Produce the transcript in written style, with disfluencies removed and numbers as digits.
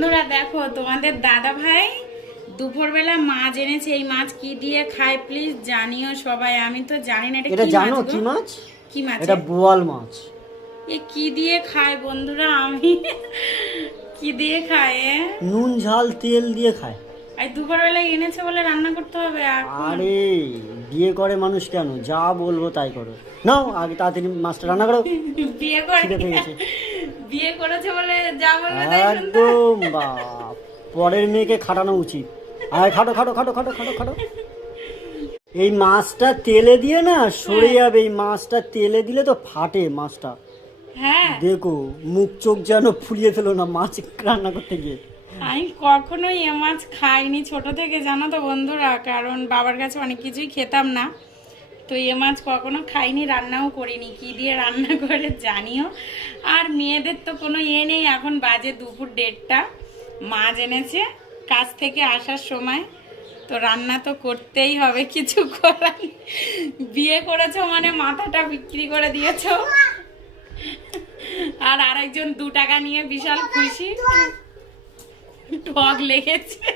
বন্ধুরা দেখো তোমাদের দাদা ভাই দুপুরবেলা মাছ এনেছে। এই মাছ কি দিয়ে খায় প্লিজ জানিও সবাই। আমি তো জানি না এটা জানো কি মাছ? কি মাছ? এটা বোয়াল মাছ। এ কি দিয়ে খায় বন্ধুরা? আমি কি দিয়ে খায়? নুন ঝাল তেল দিয়ে খায়। এই দুপুরবেলা এনেছে বলে রান্না করতে হবে এখন? আরে বিয়ে করে মানুষ কেন, যা বলবো তাই করো। নাও আগে তাড়াতাড়ি মাছটা রান্না করো। বিয়ে করে খিদে পেয়ে গেছে। বিয়ে করেছে বলে যা বলবে তাই শুনতে হবে। একদম বাপ, পরের মেয়েকে খাটানো উচিত। আর খাটো খাটো খাটো খাটো খাটো খাটো। এই মাছটা তেলে দিয়ে না সরে যাবে। এই মাছটা তেলে দিলে তো ফাটে মাছটা। হ্যাঁ, দেখো মুখ চোখ যেন ফুলিয়ে ফেলো না মাছ রান্না করতে গিয়ে। আমি কখনোই এ মাছ খাইনি ছোট থেকে, জানো তো বন্ধুরা, কারণ বাবার কাছে অনেক কিছুই খেতাম না। তো এ মাছ কখনো খাইনি, রান্নাও করিনি। কি দিয়ে রান্না করে জানিও। আর মেয়েদের তো কোনো ইয়ে নেই, এখন বাজে দুপুর 1:30। মাছ এনেছে কাজ থেকে আসার সময়, তো রান্না তো করতেই হবে, কিছু করার নেই। বিয়ে করেছো মানে মাথাটা বিক্রি করে দিয়েছো। আর আরেকজন 2 টাকা নিয়ে বিশাল খুশি। টক লেগেছে।